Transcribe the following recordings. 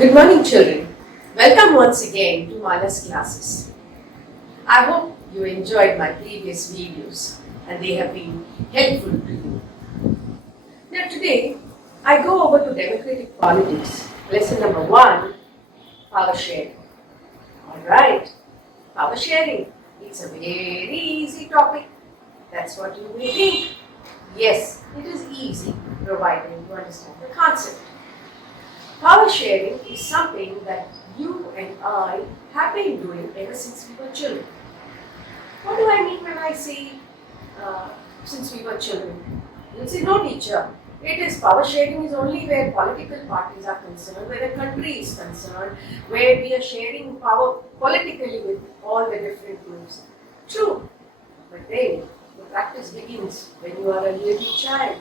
Good morning, children. Welcome once again to Mala's classes. I hope you enjoyed my previous videos and they have been helpful to you. Now, today I go over to democratic politics, lesson number 1, power sharing. Alright, power sharing. It's a very easy topic. That's what you may think. Yes, it is easy provided you understand the concept. Power sharing is something that you and I have been doing ever since we were children. What do I mean when I say since we were children? You'll say, no teacher, it is power sharing is only where political parties are concerned, where the country is concerned, where we are sharing power politically with all the different groups. True, but then the practice begins when you are a little child,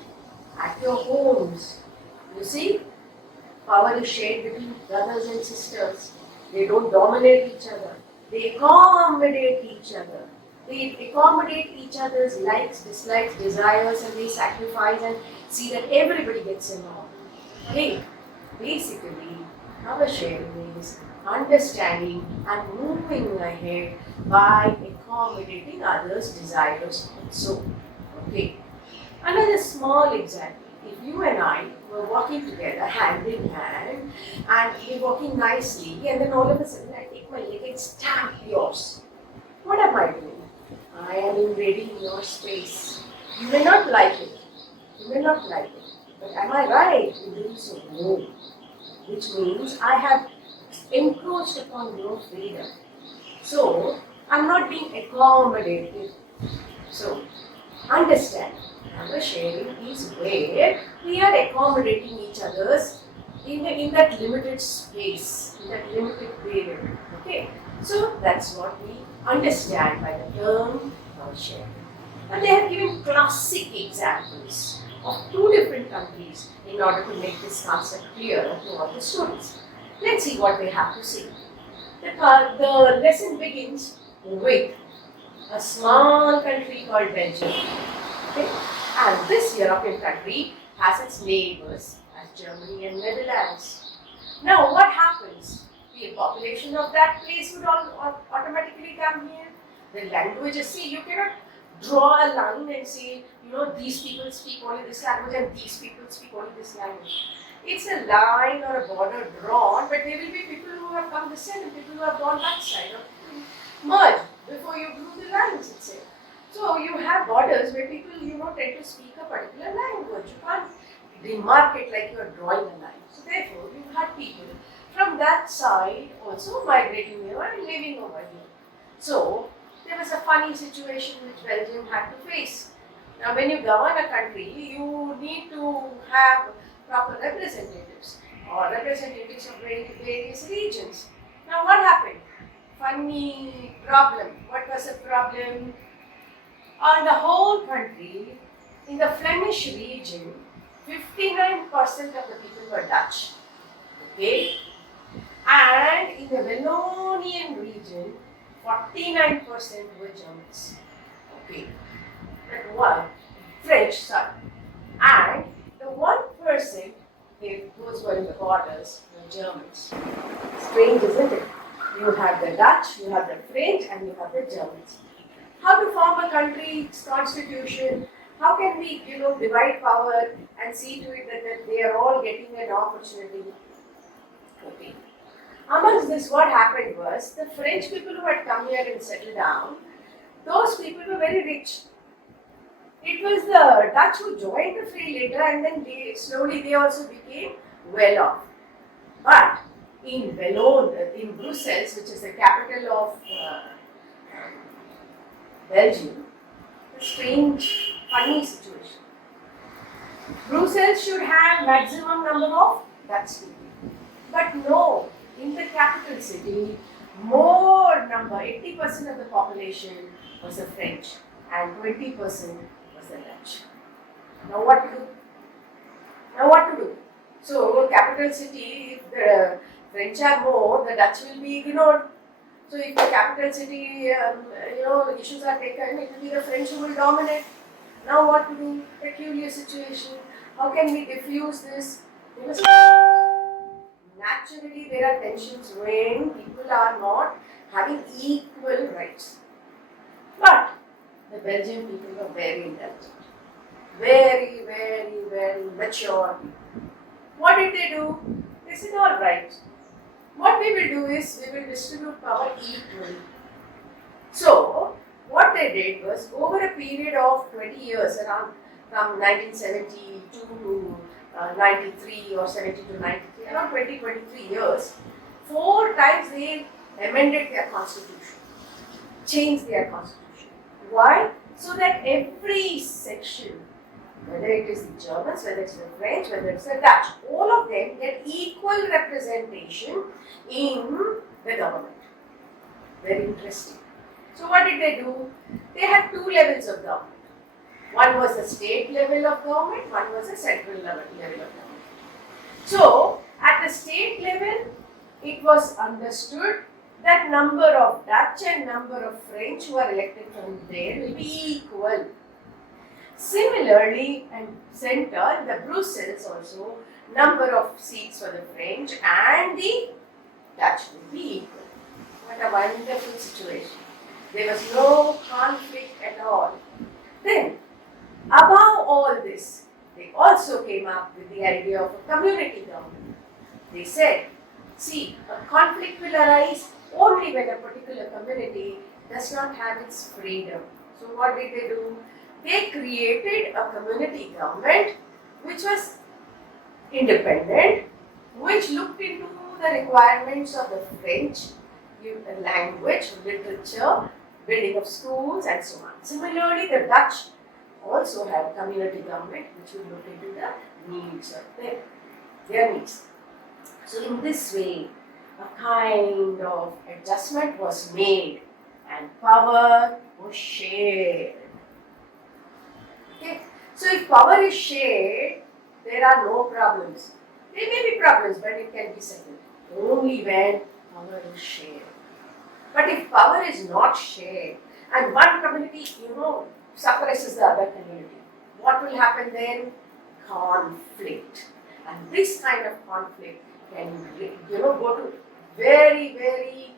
at your homes. You see? Power is shared between brothers and sisters. They don't dominate each other. They accommodate each other. They accommodate each other's likes, dislikes, desires, and they sacrifice and see that everybody gets along. Okay? Basically, power sharing is understanding and moving ahead by accommodating others' desires also. Okay? Another small example. If you and I were walking together hand in hand and we're walking nicely and then all of a sudden I take my leg and stamp yours. What am I doing? I am invading your space. You may not like it. You may not like it. But am I right in doing so? No. Which means I have encroached upon your freedom. So I'm not being accommodated. So understand. Power sharing is where we are accommodating each other's in that limited space, in that limited period. Okay, so that's what we understand by the term power sharing. And they have given classic examples of two different countries in order to make this concept clear to all the students. Let's see what they have to say. The lesson begins with a small country called Belgium. Okay? And this European country has its neighbors as Germany and Netherlands. Now, what happens? The population of that place would automatically come here. The languages, see, you cannot draw a line and say, these people speak only this language and these people speak only this language. It's a line or a border drawn, but there will be people who have come this side and people who have gone that side. Merge before you drew the lines itself. So you have borders where people, tend to speak a particular language. You can't demarcate like you are drawing a line. So therefore, you had people from that side also migrating here and living over here. So there was a funny situation which Belgium had to face. Now, when you govern a country, you need to have proper representatives or representatives of various regions. Now, what happened? Funny problem. What was the problem? On the whole country, in the Flemish region, 59% of the people were Dutch. Okay? And in the Wallonian region, 49% were Germans. Okay? That one, French, sorry. And the 1%, those were in the borders, were Germans. Strange, isn't it? You have the Dutch, you have the French, and you have the Germans. How to form a country's constitution? How can we, divide power and see to it that they are all getting an opportunity? Okay. Amongst this, what happened was the French people who had come here and settled down, those people were very rich. It was the Dutch who joined the fray later, and then they also became well off. But in Brussels, which is the capital of Belgium, a strange, funny situation. Brussels should have maximum number of Dutch people. But no, in the capital city, more number, 80% of the population was the French and 20% was the Dutch. Now what to do? So, capital city, if the French are more, the Dutch will be ignored. So if the capital city, issues are taken, it will be the French who will dominate. Now what to do? Peculiar situation. How can we diffuse this? Naturally, tensions when people are not having equal rights. But the Belgian people were very intelligent, very, very, very mature people. What did they do? They said, all right, what we will do is we will distribute power equally. So, what they did was, over a period of 20 years, around from 1972 to 93 or 70 to 93, around 23 years, 4 times they amended their constitution, changed their constitution. Why? So that every section, whether it is the Germans, whether it's the French, whether it's the Dutch, all of them get equal representation in the government. Very interesting. So what did they do? They had 2 levels of government. One was the state level of government, one was the central level of government. So, at the state level, it was understood that number of Dutch and number of French who are elected from there will be equal. Similarly, and center, the Brussels also, number of seats for the French and the Dutch will be equal. What a wonderful situation. There was no conflict at all. Then, above all this, they also came up with the idea of a community government. They said, see, a conflict will arise only when a particular community does not have its freedom. So what did they do? They created a community government which was independent, which looked into the requirements of the French language, literature, building of schools and so on. Similarly, the Dutch also had a community government which would look into the needs of their needs. So in this way, a kind of adjustment was made and power was shared. Okay? So if power is shared, there are no problems. There may be problems, but it can be settled only when power is shared. But if power is not shared and one community, suppresses the other community, what will happen then? Conflict. And this kind of conflict can, go to very, very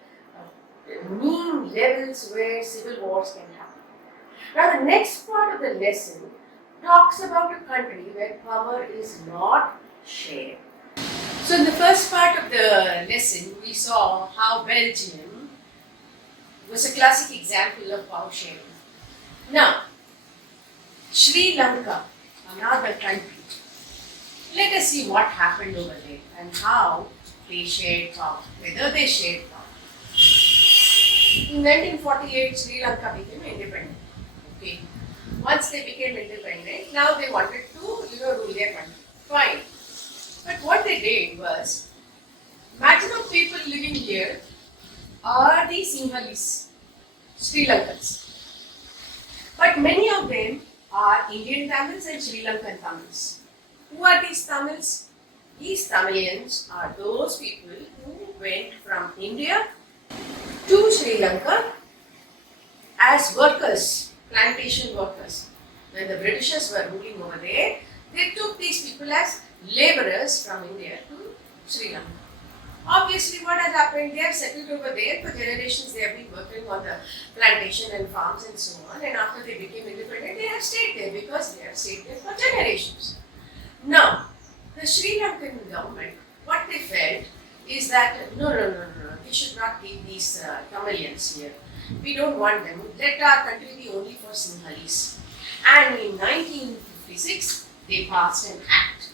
mean levels where civil wars can happen. Now, the next part of the lesson talks about a country where power is not shared. So, in the first part of the lesson, we saw how Belgium was a classic example of power sharing. Now, Sri Lanka, another country. Let us see what happened over there and how they shared power, whether they shared power. In 1948, Sri Lanka became independent. Okay. Once they became independent, now they wanted to, rule their country. Fine. But what they did was, maximum people living here are the Sinhalese, Sri Lankans. But many of them are Indian Tamils and Sri Lankan Tamils. Who are these Tamils? These Tamilians are those people who went from India to Sri Lanka as workers, plantation workers. When the Britishers were ruling over there, they took these people as laborers from India to Sri Lanka. Obviously, what has happened? They have settled over there for generations. They have been working on the plantation and farms and so on. And after they became independent, they have stayed there because they have stayed there for generations. Now, the Sri Lankan government, what they felt is that no, we should not keep these Tamilians here. We don't want them. Let our country be only for Sinhalese. And in 1956, they passed an act.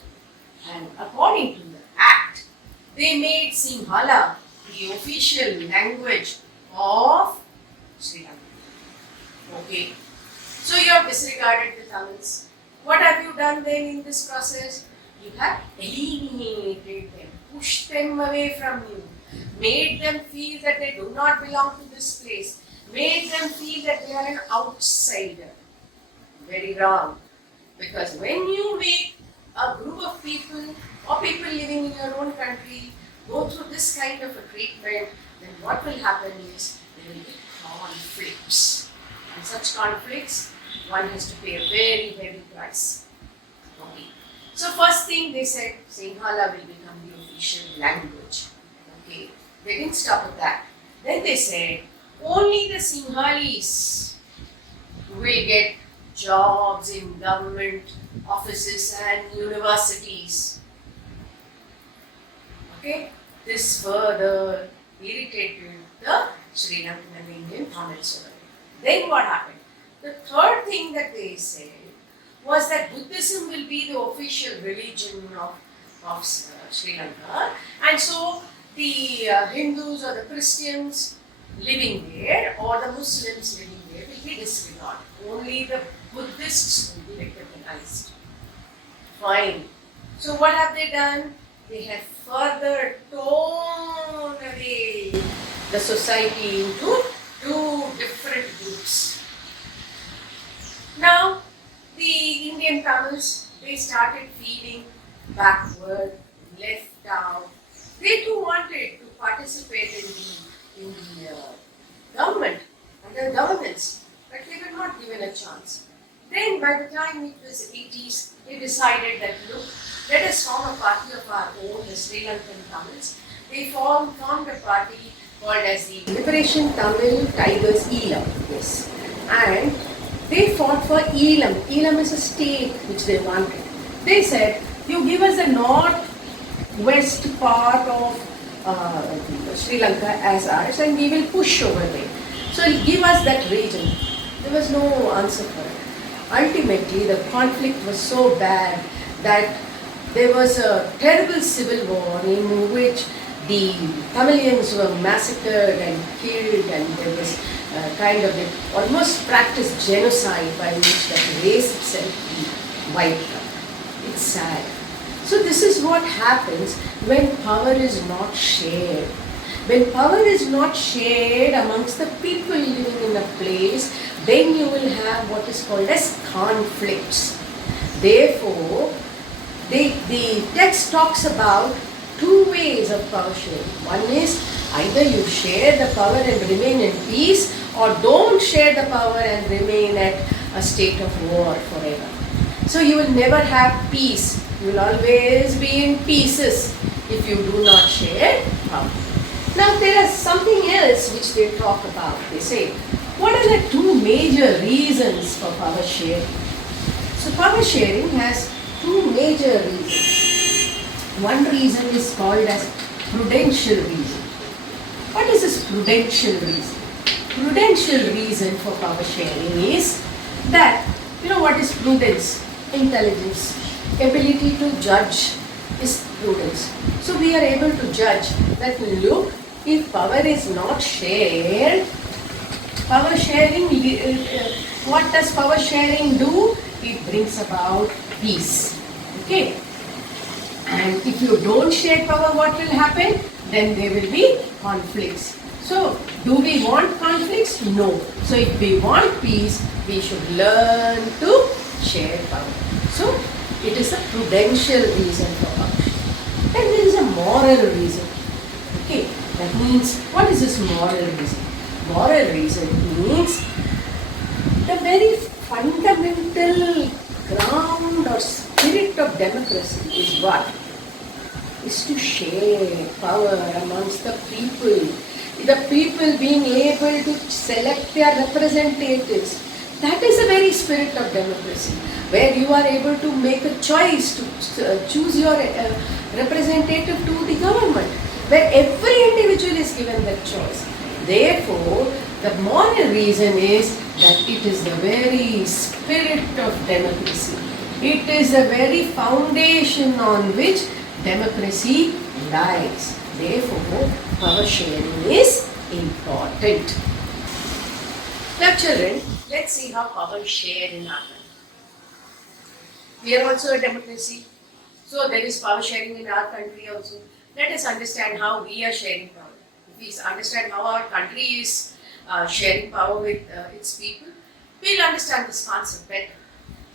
And according to the act, they made Sinhala the official language of Sri Lanka. Okay. So you have disregarded the Tamils. What have you done then in this process? You have eliminated them, pushed them away from you, made them feel that they do not belong to this place, made them feel that they are an outsider. Very wrong. Because when you make a group of people or people living in your own country go through this kind of a treatment, then what will happen is there will be conflicts. And such conflicts, one has to pay a very heavy price. Okay. So first thing they said, Sinhala will become the official language. Okay, they didn't stop at that. Then they said only the Sinhalese will get jobs in government offices and universities. Okay, this further irritated the Sri Lankan and Indian Tamils. Then what happened? The third thing that they said was that Buddhism will be the official religion of Sri Lanka, and so the Hindus or the Christians living there or the Muslims living there will be disregarded. Only the Buddhists will be recognized. Fine. So what have they done? They have further torn away the society into two different groups. Now, the Indian Tamils, they started feeling backward, left out. They too wanted to participate in the government and the governance, but they were not given a chance. Then by the time it was 80s, they decided that look, let us form a party of our own, the Sri Lankan Tamils. They formed a party called as the Liberation Tamil Tigers Elam. Yes. And they fought for Elam. Elam is a state which they wanted. They said, you give us the northwest part of Sri Lanka as ours and we will push over there. So give us that region. There was no answer for it. Ultimately, the conflict was so bad that there was a terrible civil war in which the Tamilians were massacred and killed, and there was kind of almost practiced genocide by which that race itself be wiped out. It's sad. So this is what happens when power is not shared. When power is not shared amongst the people living in a place, then you will have what is called as conflicts. Therefore, the text talks about two ways of power sharing. One is either you share the power and remain in peace, or don't share the power and remain at a state of war forever. So you will never have peace. You will always be in pieces if you do not share power. Now there is something else which they talk about. They say, what are the two major reasons for power sharing? So power sharing has two major reasons. One reason is called as prudential reason. What is this prudential reason? Prudential reason for power sharing is that, you know what is prudence? Intelligence. Ability to judge is prudence. So we are able to judge that, look, if power is not shared, power sharing, what does power sharing do? It brings about peace. Okay? And if you don't share power, what will happen? Then there will be conflicts. So, do we want conflicts? No. So, if we want peace, we should learn to share power. So, it is a prudential reason for power sharing. Then there is a moral reason. Okay? That means, what is this moral reason? Moral reason means the very fundamental ground or spirit of democracy is what? Is to share power amongst the people. The people being able to select their representatives. That is the very spirit of democracy, where you are able to make a choice to choose your representative to the government, where every individual is given that choice. Therefore, the moral reason is that it is the very spirit of democracy. It is the very foundation on which democracy lies. Therefore, power sharing is important. Now children, let's see how power is shared in our country. We are also a democracy. So there is power sharing in our country also. Let us understand how we are sharing power. If we understand how our country is sharing power with its people, we'll understand this concept better.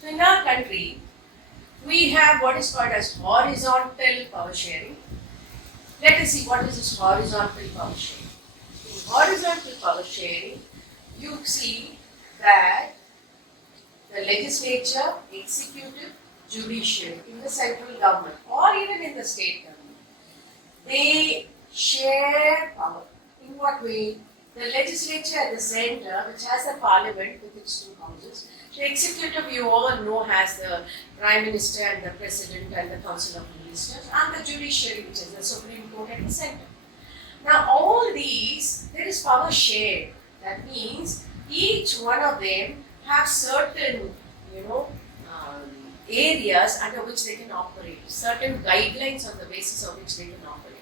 So in our country, we have what is called as horizontal power sharing. Let us see what is this horizontal power sharing. In horizontal power sharing, you see that the legislature, executive, judicial in the central government or even in the state government, they share power. In what way? The legislature at the center, which has the parliament with its two houses. The executive, you all know, has the prime minister and the president and the council of ministers, and the judiciary, which is the supreme court at the center. Now, all these, there is power shared. That means each one of them have certain, areas under which they can operate, certain guidelines on the basis of which they can operate.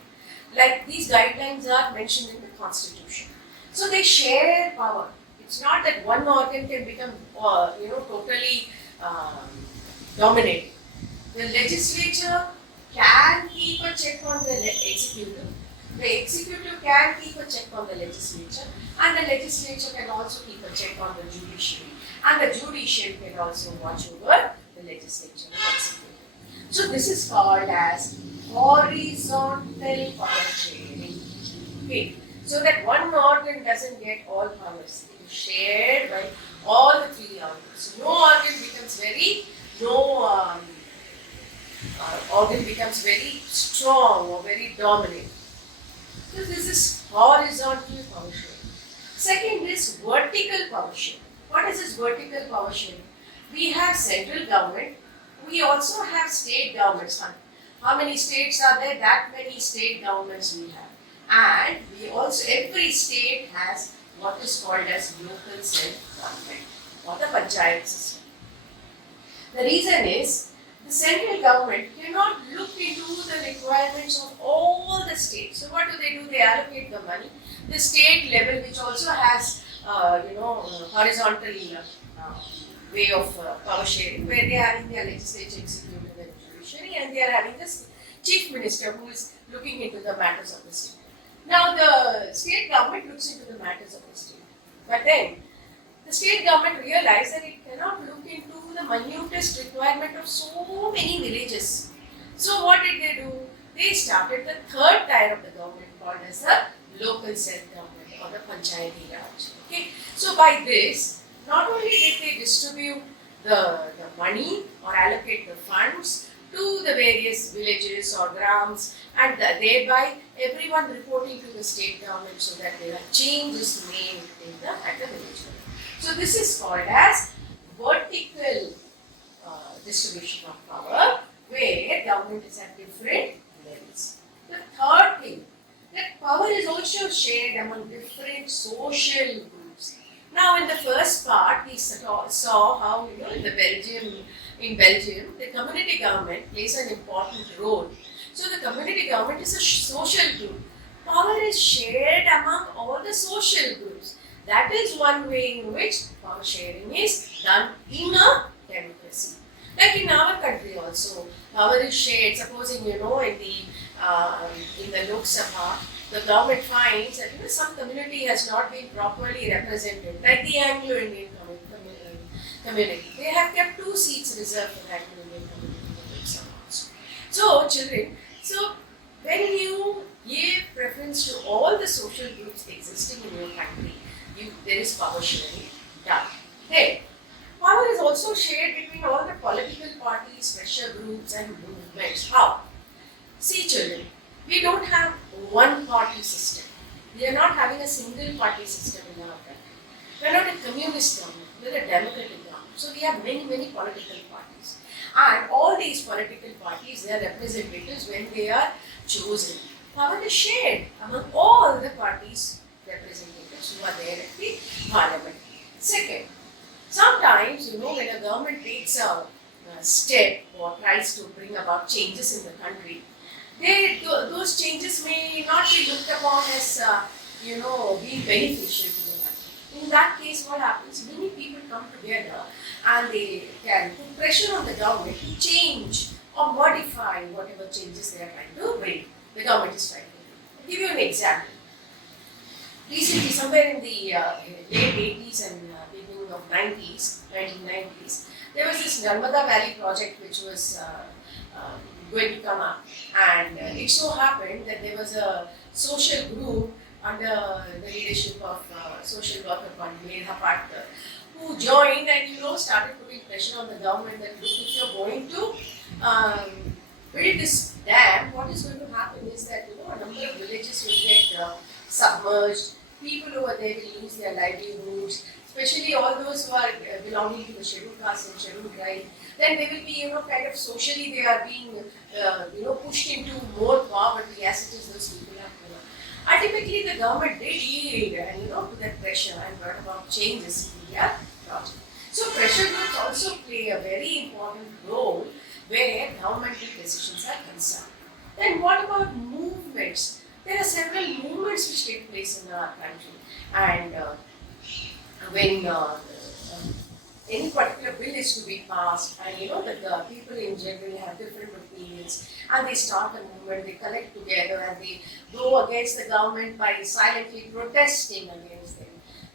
Like these guidelines are mentioned in the constitution. So they share power. It's not that one organ can become, totally dominant. The legislature can keep a check on the executive. The executive can keep a check on the legislature, and the legislature can also keep a check on the judiciary, and the judiciary can also watch over the legislature and executive. So this is called as horizontal power sharing. Okay. So that one organ doesn't get all powers. It is shared by all the three organs. No organ becomes very strong or very dominant. So this is horizontal power sharing. Second is vertical power sharing. What is this vertical power sharing? We have central government. We also have state governments. How many states are there? That many state governments we have. And we also, every state has what is called as local self-government or the panchayat system. The reason is the central government cannot look into the requirements of all the states. So what do? They allocate the money. The state level, which also has horizontal way of power sharing, where they are having their legislature, executive, and judiciary, and they are having this chief minister who is looking into the matters of the state. Now the state government looks into the matters of the state, but then the state government realized that it cannot look into the minutest requirement of so many villages. So what did they do? They started the third tier of the government called as the local self-government or the panchayati raj. Okay, so by this, not only did they distribute the money or allocate the funds to the various villages or grams, and thereby everyone reporting to the state government so that there are changes made at the village level. So this is called as vertical distribution of power, where government is at different levels. The third thing, that power is also shared among different social groups. Now in the first part, we saw how in Belgium, the community government plays an important role. So the community government is a social group. Power is shared among all the social groups. That is one way in which power sharing is done in a democracy. Like in our country also, power is shared. Supposing in the Lok Sabha, the government finds that some community has not been properly represented, like the Anglo-Indian community. They have kept 2 seats reserved for the Anglo-Indian community in the Lok Sabha also. So children, when you give preference to all the social groups existing in your country, there is power sharing done. Then, power is also shared between all the political parties, pressure groups and movements. How? See children, we don't have one party system. We are not having a single party system in our country. We are not a communist government, we are a democratic government. So we have many political parties. And all these political parties, their representatives, when they are chosen, power is shared among all the parties representatives who are there at the parliament. Second, sometimes, when a government takes a step or tries to bring about changes in the country, those changes may not be looked upon as, being beneficial to the country. In that case, what happens? Many people come together and they can put pressure on the government to change or modify whatever changes they are trying to bring. The government is trying to bring. I'll give you an example. Recently, somewhere in the late 80s and beginning of 1990s, there was this Narmada Valley project which was going to come up, and it so happened that there was a social group under the leadership of social worker called Medha Patkar, who joined and started putting pressure on the government that look, if you're going to build this dam, what is going to happen is that a number of villages submerged. People over there will lose their livelihoods, especially all those who are belonging to the scheduled caste and scheduled tribe. Then they will be, kind of socially they are being, pushed into more poverty as it is those people are poor. Ultimately, the government did yield and, to that pressure and brought about changes in their project. So pressure groups also play a very important role where governmental decisions are concerned. Then what about movements? There are several movements which take place in our country, and when any particular bill is to be passed, and that the people in general have different opinions, and they start a movement, they collect together, and they go against the government by silently protesting against them.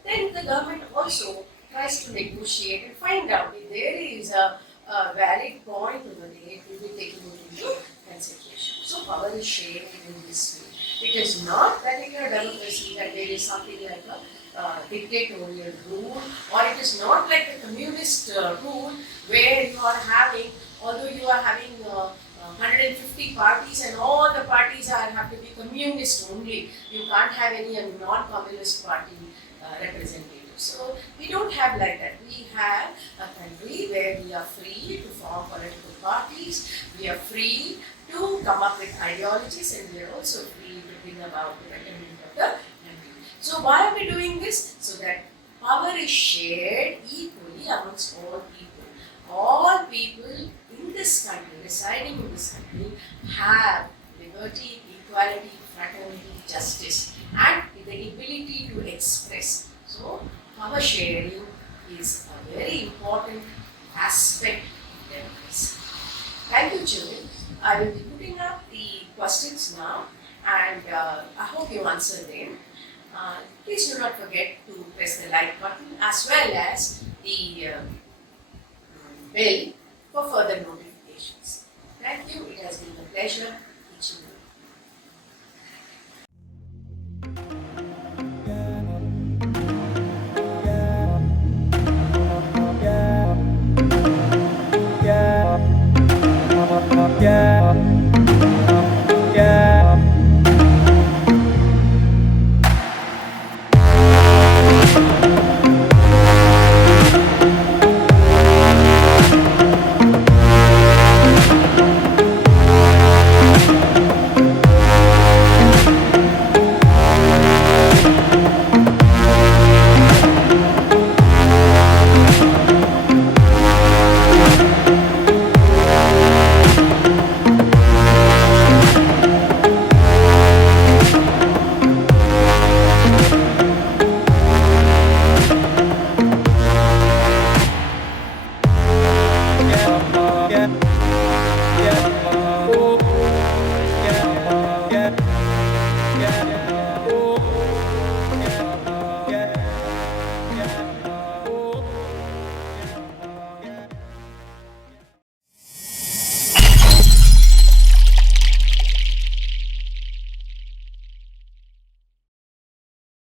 Then the government also tries to negotiate and find out if there is a valid point over there to be taken into consideration. So power is shared in this way. It is not that in a democracy that there is something like a dictatorial rule, or it is not like the communist rule where you are having, although you are having 150 parties and all the parties have to be communist only. You can't have any non-communist party representative. So we don't have like that. We have a country where we are free to form political parties, we are free to come up with ideologies, and we are also free to bring about the betterment of the country. So why are we doing this? So that power is shared equally amongst all people. All people in this country, residing in this country, have liberty, equality, fraternity, justice, and the ability to express. So power sharing is a very important aspect of democracy. Thank you, children. I will be putting up the questions now, and I hope you answer them. Please do not forget to press the like button as well as the bell for further notifications. Thank you. It has been a pleasure teaching you.